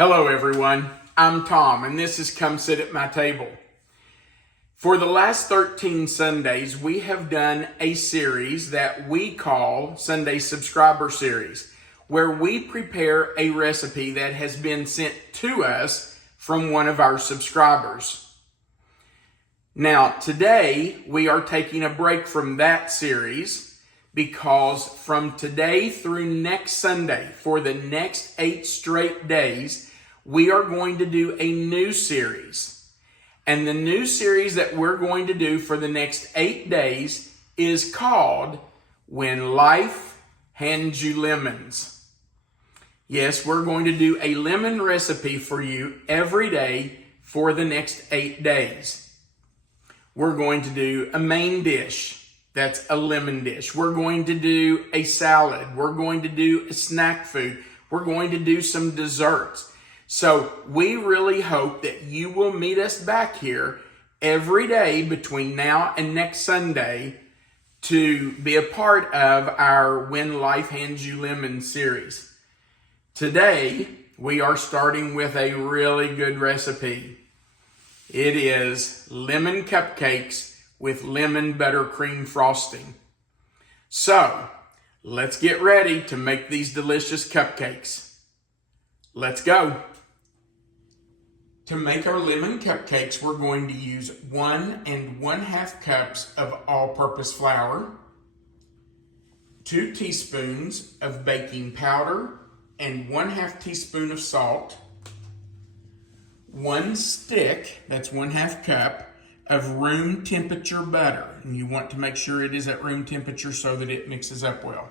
Hello everyone, I'm Tom and this is Come Sit at My Table. For the last 13 Sundays, we have done a series that we call Sunday Subscriber Series, where we prepare a recipe that has been sent to us from one of our subscribers. Now, today we are taking a break from that series because from today through next Sunday, for the next 8 straight days, we are going to do a new series. And the new series that we're going to do for the next 8 days is called When Life Hands You Lemons. Yes, we're going to do a lemon recipe for you every day for the next 8 days. We're going to do a main dish. That's a lemon dish. We're going to do a salad. We're going to do a snack food. We're going to do some desserts. So we really hope that you will meet us back here every day between now and next Sunday to be a part of our When Life Hands You Lemons series. Today, we are starting with a really good recipe. It is lemon cupcakes with lemon buttercream frosting. So, let's get ready to make these delicious cupcakes. Let's go. To make our lemon cupcakes, we're going to use 1 1/2 cups of all-purpose flour, 2 teaspoons of baking powder, and 1/2 teaspoon of salt, 1 stick, that's 1/2 cup, of room temperature butter. And you want to make sure it is at room temperature so that it mixes up well.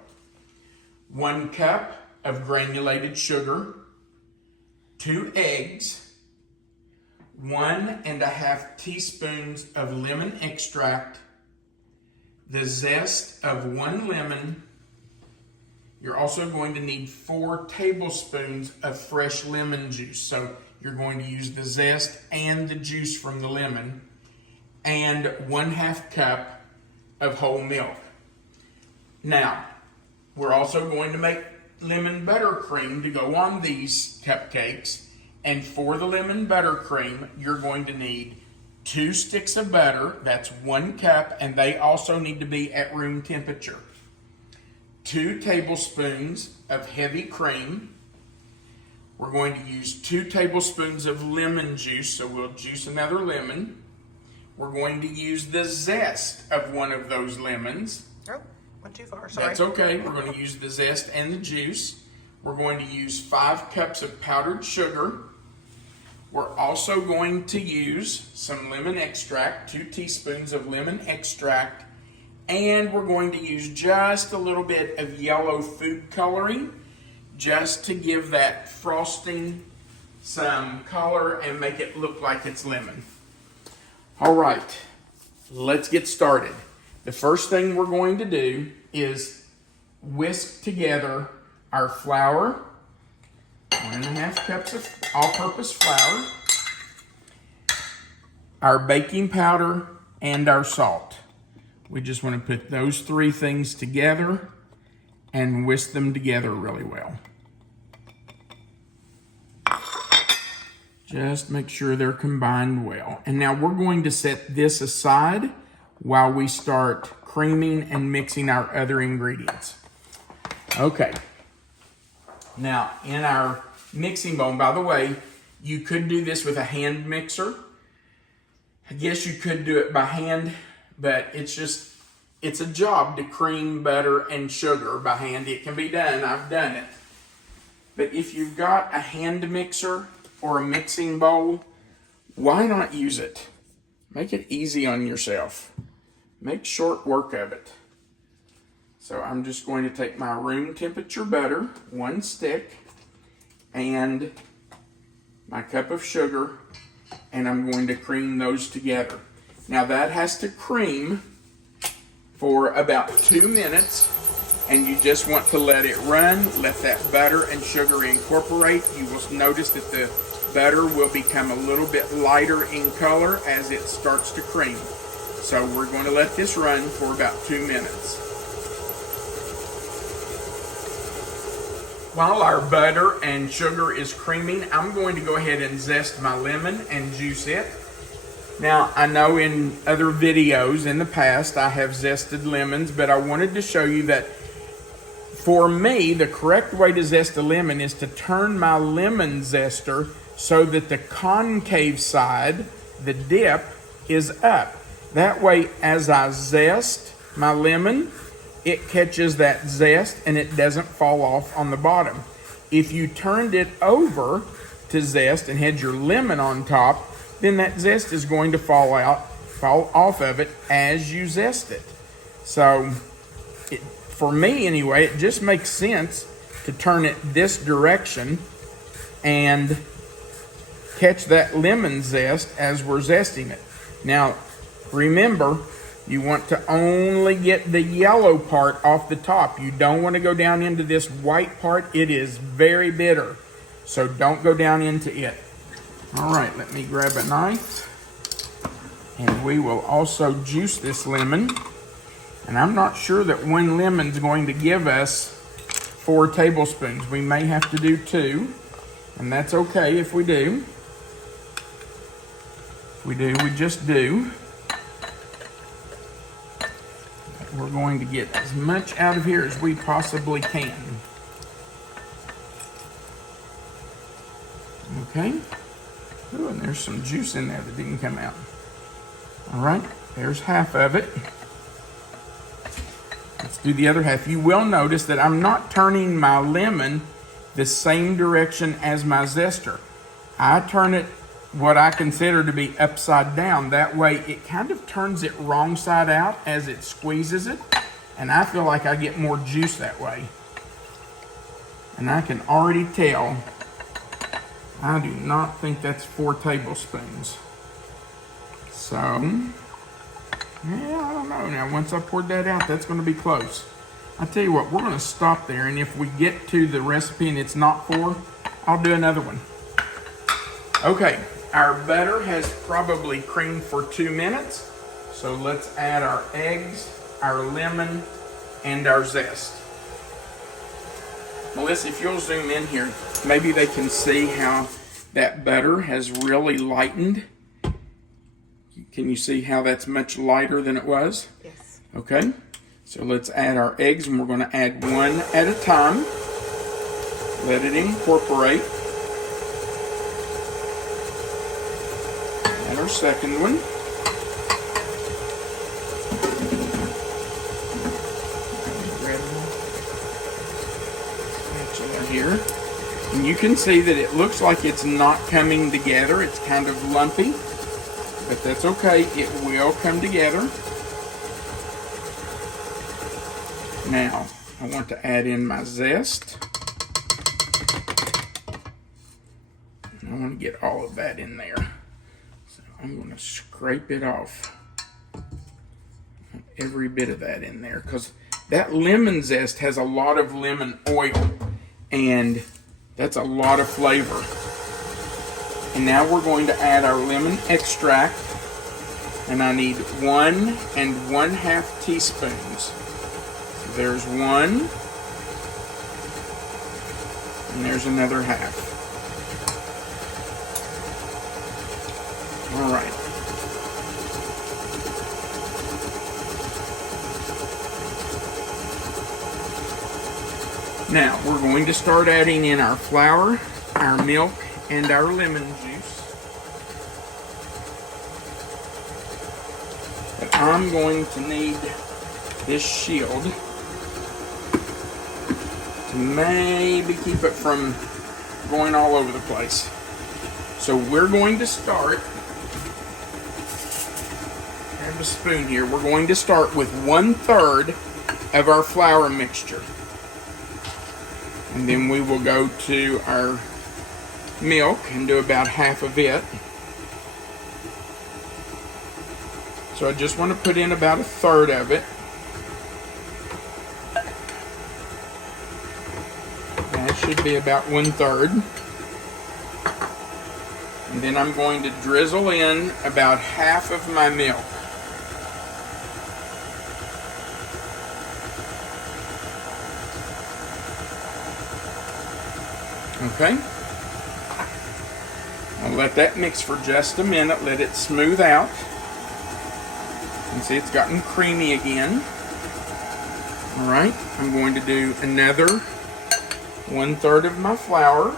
1 cup of granulated sugar, 2 eggs, 1 1/2 teaspoons of lemon extract, the zest of 1 lemon. You're also going to need 4 tablespoons of fresh lemon juice. So you're going to use the zest and the juice from the lemon, and 1/2 cup of whole milk. Now, we're also going to make lemon buttercream to go on these cupcakes. And for the lemon buttercream, you're going to need 2 sticks of butter, that's 1 cup, and they also need to be at room temperature. 2 tablespoons of heavy cream. We're going to use 2 tablespoons of lemon juice, so we'll juice another lemon. We're going to use the zest of one of those lemons. Oh, went too far, sorry. That's okay, we're going to use the zest and the juice. We're going to use 5 cups of powdered sugar. We're also going to use some lemon extract, 2 teaspoons of lemon extract, and we're going to use just a little bit of yellow food coloring just to give that frosting some color and make it look like it's lemon. All right, let's get started. The first thing we're going to do is whisk together our flour, 1 1/2 cups of all-purpose flour, our baking powder, and our salt. We just want to put those 3 things together and whisk them together really well. Just make sure they're combined well. And now we're going to set this aside while we start creaming and mixing our other ingredients. Okay. Now, in our mixing bowl, by the way, you could do this with a hand mixer. I guess you could do it by hand, but it's a job to cream butter and sugar by hand. It can be done, I've done it. But if you've got a hand mixer or a mixing bowl, why not use it? Make it easy on yourself. Make short work of it. So I'm just going to take my room temperature butter, 1 stick, and my cup of sugar, and I'm going to cream those together. Now that has to cream for about 2 minutes, and you just want to let it run, let that butter and sugar incorporate. You will notice that the butter will become a little bit lighter in color as it starts to cream. So we're going to let this run for about 2 minutes. While our butter and sugar is creaming, I'm going to go ahead and zest my lemon and juice it. Now, I know in other videos in the past I have zested lemons, but I wanted to show you that for me, the correct way to zest a lemon is to turn my lemon zester so that the concave side, the dip, is up. That way, as I zest my lemon, it catches that zest and it doesn't fall off on the bottom. If you turned it over to zest and had your lemon on top, then that zest is going to fall off of it as you zest it. So, for me anyway, it just makes sense to turn it this direction and catch that lemon zest as we're zesting it. Now, remember, you want to only get the yellow part off the top. You don't want to go down into this white part. It is very bitter, so don't go down into it. All right, let me grab a knife, and we will also juice this lemon. And I'm not sure that 1 lemon's going to give us 4 tablespoons. We may have to do 2, and that's okay if we do. If we do, we just do. We're going to get as much out of here as we possibly can. Okay. Ooh, and there's some juice in there that didn't come out. All right, there's half of it. Let's do the other half. You will notice that I'm not turning my lemon the same direction as my zester. I turn it what I consider to be upside down. That way it kind of turns it wrong side out as it squeezes it. And I feel like I get more juice that way. And I can already tell, I do not think that's 4 tablespoons. So, yeah, I don't know. Now, once I poured that out, that's going to be close. I tell you what, we're going to stop there. And if we get to the recipe and it's not 4, I'll do another one. Okay, our butter has probably creamed for 2 minutes. So let's add our eggs, our lemon, and our zest. Melissa, if you'll zoom in here, maybe they can see how that butter has really lightened. Can you see how that's much lighter than it was? Yes. Okay, so let's add our eggs, and we're going to add 1 at a time. Let it incorporate. Add our second one. Here, and you can see that it looks like it's not coming together. It's kind of lumpy, but that's okay. It will come together. Now, I want to add in my zest. I want to get all of that in there. So I'm going to scrape it off. Every bit of that in there, because that lemon zest has a lot of lemon oil. And that's a lot of flavor. And now we're going to add our lemon extract. And I need 1 1/2 teaspoons. So there's 1. And there's another half. All right. Now, we're going to start adding in our flour, our milk, and our lemon juice. But I'm going to need this shield to maybe keep it from going all over the place. So we're going to start, grab a spoon here, we're going to start with 1/3 of our flour mixture. And then we will go to our milk and do about half of it. So I just want to put in about 1/3 of it. That should be about 1/3. And then I'm going to drizzle in about half of my milk. Okay. I'll let that mix for just a minute, let it smooth out. You can see it's gotten creamy again. All right, I'm going to do another 1/3 of my flour.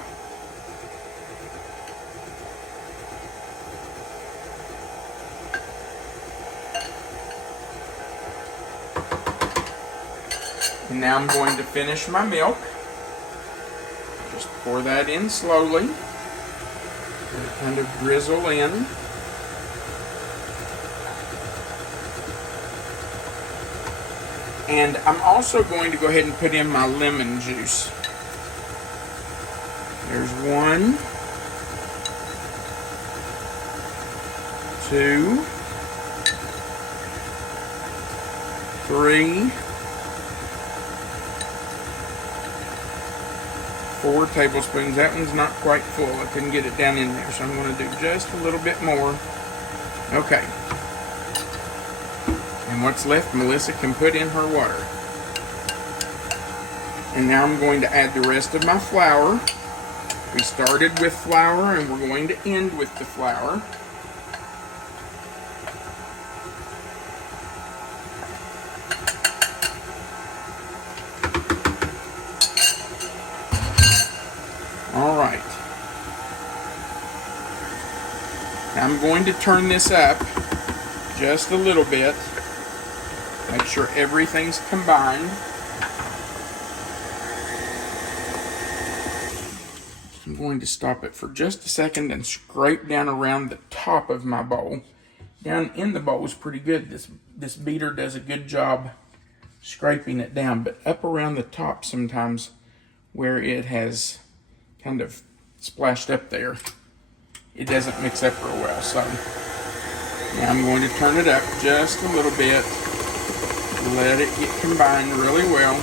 And now I'm going to finish my milk. Just pour that in slowly. Let it kind of drizzle in. And I'm also going to go ahead and put in my lemon juice. There's 1, 2, 3, 4 tablespoons. That one's not quite full. I couldn't get it down in there, so I'm going to do just a little bit more. Okay. And what's left, Melissa can put in her water. And now I'm going to add the rest of my flour. We started with flour and we're going to end with the flour. All right. Now I'm going to turn this up just a little bit. Make sure everything's combined. I'm going to stop it for just a second and scrape down around the top of my bowl. Down in the bowl is pretty good. This beater does a good job scraping it down, but up around the top sometimes where it has kind of splashed up there, it doesn't mix up real well. So now I'm going to turn it up just a little bit. Let it get combined really well.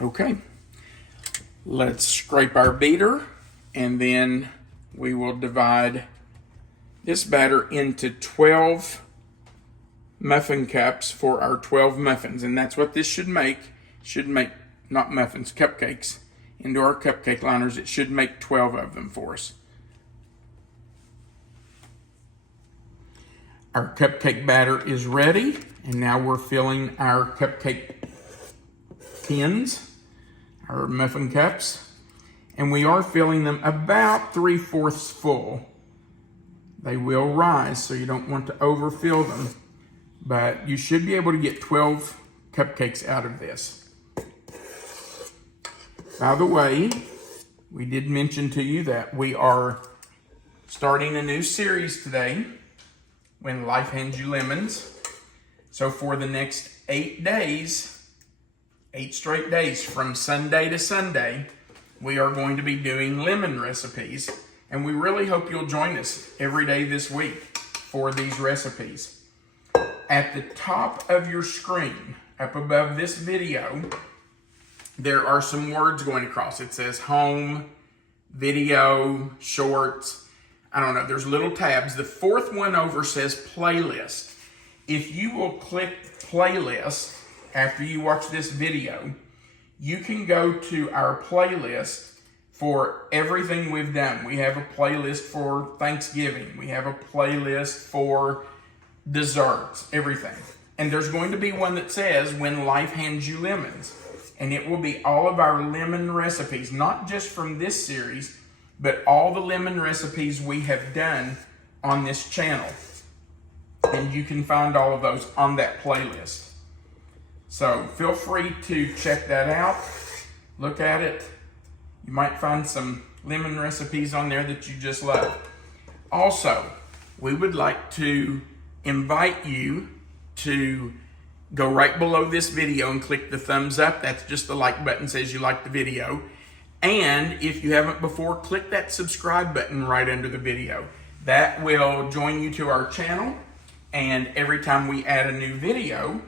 Okay, let's scrape our beater, and then we will divide this batter into 12 muffin cups for our 12 muffins, and that's what this should make. Should make, not muffins, cupcakes. Into our cupcake liners, it should make 12 of them for us. Our cupcake batter is ready, and now we're filling our cupcake tins, our muffin cups, and we are filling them about 3/4 full. They will rise, so you don't want to overfill them, but you should be able to get 12 cupcakes out of this. By the way, we did mention to you that we are starting a new series today, When Life Hands You Lemons. So for the next 8 days, 8 straight days from Sunday to Sunday, we are going to be doing lemon recipes. And we really hope you'll join us every day this week for these recipes. At the top of your screen, up above this video, there are some words going across. It says home, video, shorts. I don't know, there's little tabs. The 4th one over says playlist. If you will click playlist after you watch this video, you can go to our playlist for everything we've done. We have a playlist for Thanksgiving. We have a playlist for desserts, everything. And there's going to be one that says When Life Hands You Lemons. And it will be all of our lemon recipes, not just from this series, but all the lemon recipes we have done on this channel. And you can find all of those on that playlist. So feel free to check that out. Look at it. You might find some lemon recipes on there that you just love. Also, we would like to invite you to go right below this video and click the thumbs up. That's just the like button, says you like the video. And if you haven't before, click that subscribe button right under the video. That will join you to our channel, and every time we add a new video,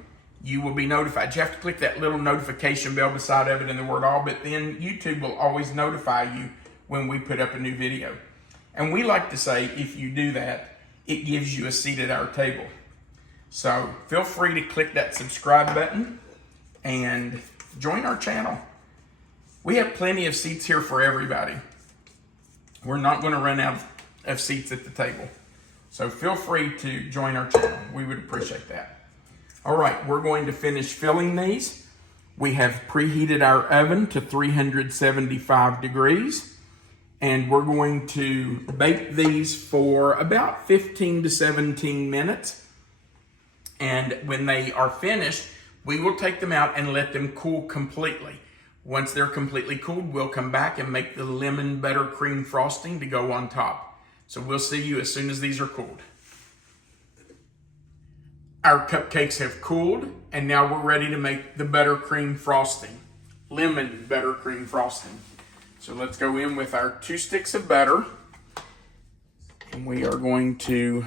you will be notified. You have to click that little notification bell beside of it in the word all, but then YouTube will always notify you when we put up a new video. And we like to say, if you do that, it gives you a seat at our table. So feel free to click that subscribe button and join our channel. We have plenty of seats here for everybody. We're not going to run out of seats at the table. So feel free to join our channel. We would appreciate that. All right, we're going to finish filling these. We have preheated our oven to 375 degrees. And we're going to bake these for about 15 to 17 minutes. And when they are finished, we will take them out and let them cool completely. Once they're completely cooled, we'll come back and make the lemon buttercream frosting to go on top. So we'll see you as soon as these are cooled. Our cupcakes have cooled, and now we're ready to make the buttercream frosting, lemon buttercream frosting. So let's go in with our 2 sticks of butter, and we are going to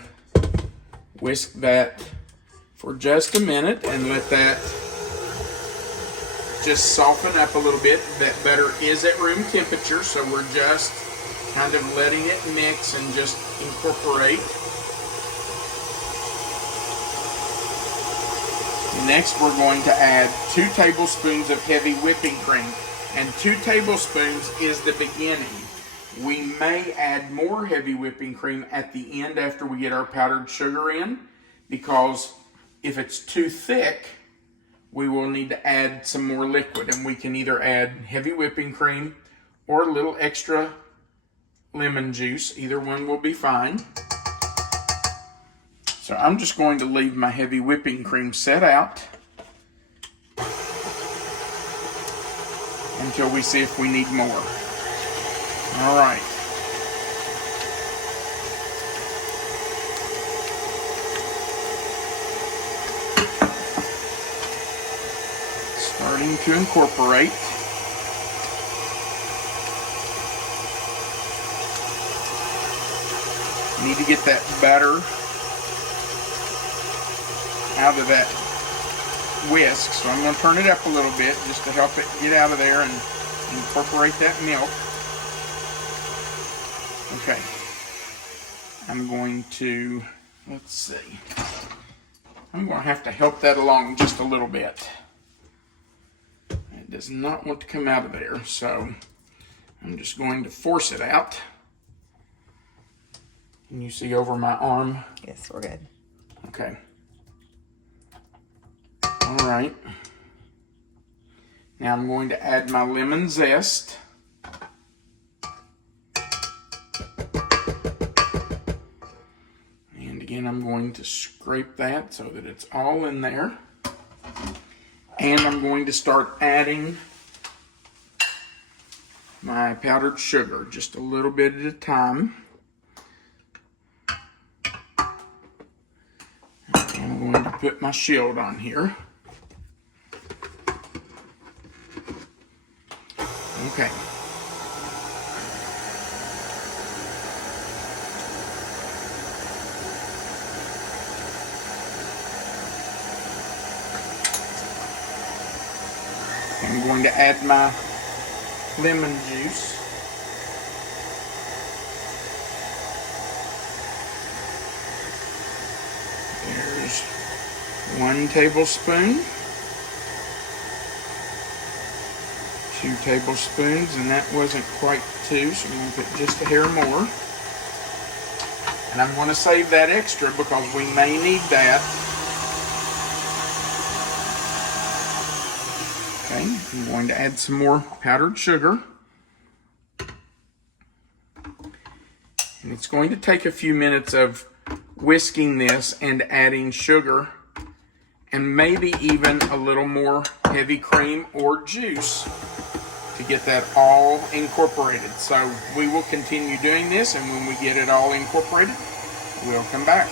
whisk that for just a minute and let that just soften up a little bit. That butter is at room temperature, so we're just kind of letting it mix and just incorporate. Next, we're going to add 2 tablespoons of heavy whipping cream. And 2 tablespoons is the beginning. We may add more heavy whipping cream at the end after we get our powdered sugar in, because if it's too thick, we will need to add some more liquid. And we can either add heavy whipping cream or a little extra lemon juice. Either one will be fine. So I'm just going to leave my heavy whipping cream set out until we see if we need more. All right. Starting to incorporate. Need to get that batter out of that whisk, so I'm going to turn it up a little bit just to help it get out of there and incorporate that milk. Okay, I'm going to, let's see, I'm going to have to help that along just a little bit. It does not want to come out of there, so I'm just going to force it out. Can you see over my arm? Yes, we're good. Okay. All right. Now I'm going to add my lemon zest. And again, I'm going to scrape that so that it's all in there. And I'm going to start adding my powdered sugar, just a little bit at a time. I'm going to put my shield on here. Okay. I'm going to add my lemon juice. There's 1 tablespoon. 2 tablespoons, and that wasn't quite 2, so I'm going to put just a hair more. And I'm going to save that extra because we may need that. Okay, I'm going to add some more powdered sugar. And it's going to take a few minutes of whisking this and adding sugar and maybe even a little more heavy cream or juice to get that all incorporated. So we will continue doing this, and when we get it all incorporated, we'll come back.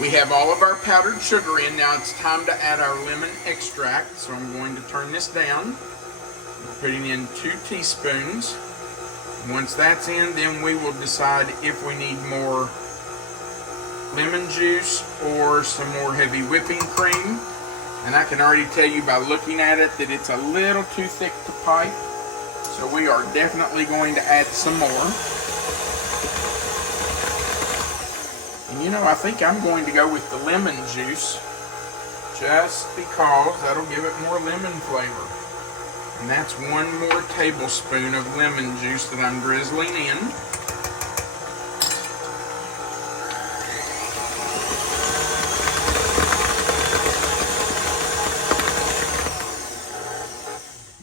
We have all of our powdered sugar in. Now it's time to add our lemon extract. So I'm going to turn this down. We're putting in 2 teaspoons. Once that's in, then we will decide if we need more lemon juice or some more heavy whipping cream. And I can already tell you by looking at it that it's a little too thick to pipe. So we are definitely going to add some more. you know, I think I'm going to go with the lemon juice just because that'll give it more lemon flavor. And that's 1 more tablespoon of lemon juice that I'm drizzling in.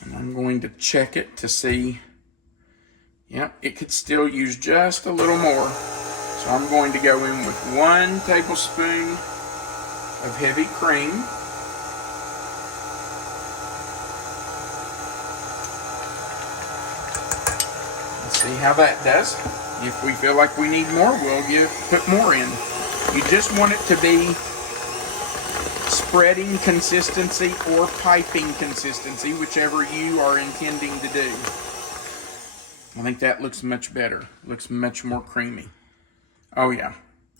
And I'm going to check it to see, yep, it could still use just a little more. So I'm going to go in with 1 tablespoon of heavy cream. See how that does. If we feel like we need more, we'll put more in. You just want it to be spreading consistency or piping consistency, whichever you are intending to do. I think that looks much better. Looks much more creamy. Oh yeah.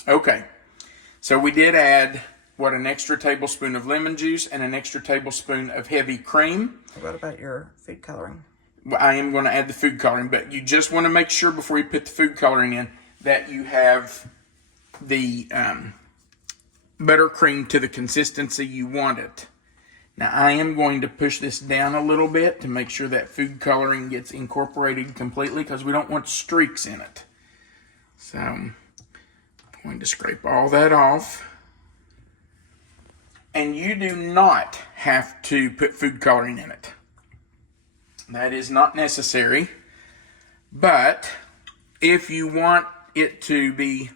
Okay. So we did add, what, an extra tablespoon of lemon juice and an extra tablespoon of heavy cream. What about your food coloring? I am going to add the food coloring, but you just want to make sure before you put the food coloring in that you have the buttercream to the consistency you want it. Now I am going to push this down a little bit to make sure that food coloring gets incorporated completely because we don't want streaks in it. So I'm going to scrape all that off. And you do not have to put food coloring in it. That is not necessary, but if you want it to be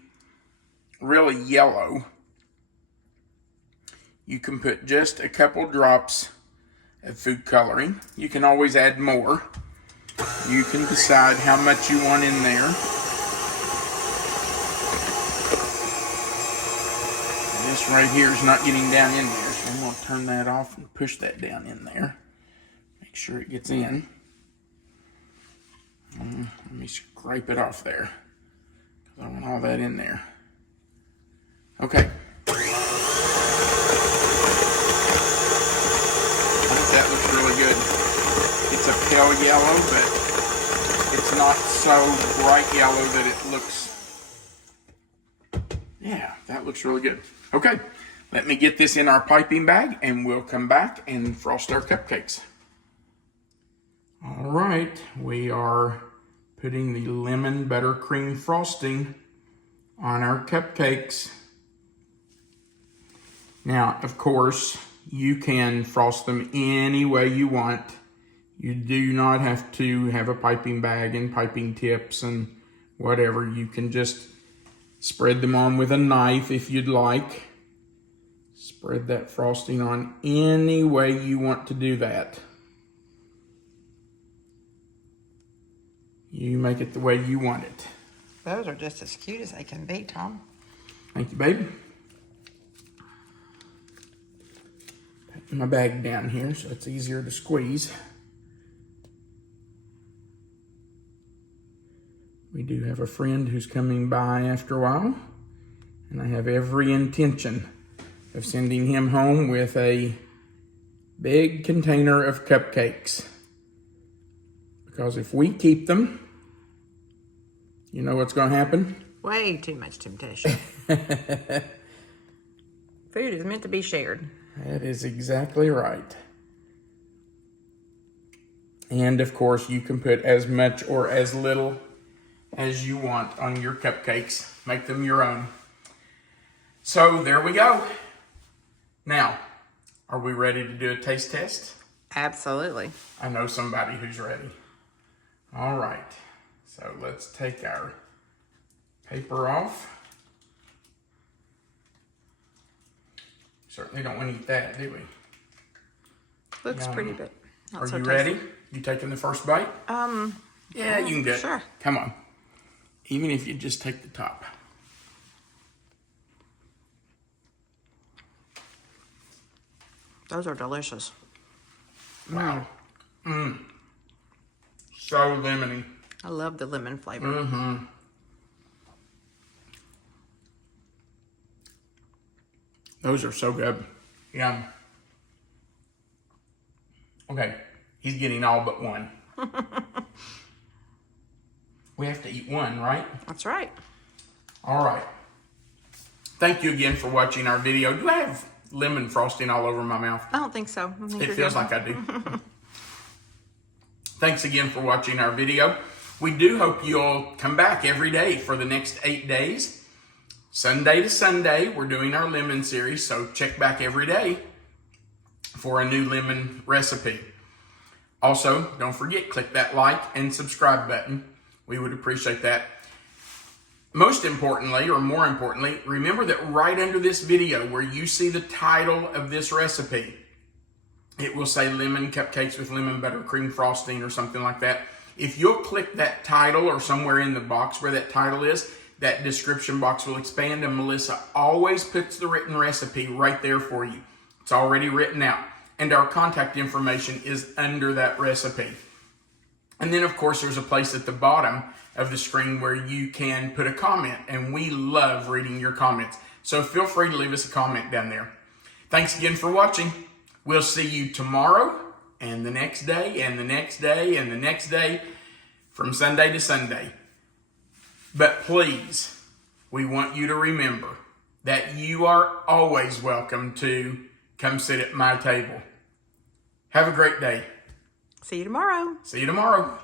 really yellow, you can put just a couple drops of food coloring. You can always add more. You can decide how much you want in there. This right here is not getting down in there, so I'm going to turn that off and push that down in there. Make sure it gets in. Let me scrape it off there, because I want all that in there. Okay. I think that looks really good. It's a pale yellow, but it's not so bright yellow that it looks... Yeah, that looks really good. Okay, let me get this in our piping bag, and we'll come back and frost our cupcakes. All right, we are putting the lemon buttercream frosting on our cupcakes. Now, of course, you can frost them any way you want. You do not have to have a piping bag and piping tips and whatever. You can just spread them on with a knife if you'd like. Spread that frosting on any way you want to do that. You make it the way you want it. Those are just as cute as they can be, Tom. Thank you, baby. Put my bag down here so it's easier to squeeze. We do have a friend who's coming by after a while, and I have every intention of sending him home with a big container of cupcakes. Because if we keep them, you know what's going to happen? Way too much temptation. Food is meant to be shared. That is exactly right. And of course, you can put as much or as little as you want on your cupcakes. Make them your own. So there we go. Now, are we ready to do a taste test? Absolutely. I know somebody who's ready. All right, so let's take our paper off. Certainly don't want to eat that, do we? Looks pretty, but not Are so you tasty. ready? You taking the first bite? Yeah, you can get it. Sure. Come on. Even if you just take the top. Those are delicious. Wow. So lemony. I love the lemon flavor. Mm-hmm. Those are so good. Yum. Okay, he's getting all but one. We have to eat one, right? That's right. All right. Thank you again for watching our video. Do I have lemon frosting all over my mouth? I don't think so. I think It you're feels good. like I do. Thanks again for watching our video. We do hope you'll come back every day for the next 8 days. Sunday to Sunday, we're doing our lemon series, so check back every day for a new lemon recipe. Also, don't forget, click that like and subscribe button. We would appreciate that. Most importantly, or more importantly, remember that right under this video where you see the title of this recipe, it will say lemon cupcakes with lemon buttercream frosting or something like that. If you'll click that title or somewhere in the box where that title is, that description box will expand, and Melissa always puts the written recipe right there for you. It's already written out, and our contact information is under that recipe. And then, of course, there's a place at the bottom of the screen where you can put a comment, and we love reading your comments. So feel free to leave us a comment down there. Thanks again for watching. We'll see you tomorrow, and the next day, and the next day, and the next day, from Sunday to Sunday. But please, we want you to remember that you are always welcome to come sit at my table. Have a great day. See you tomorrow. See you tomorrow.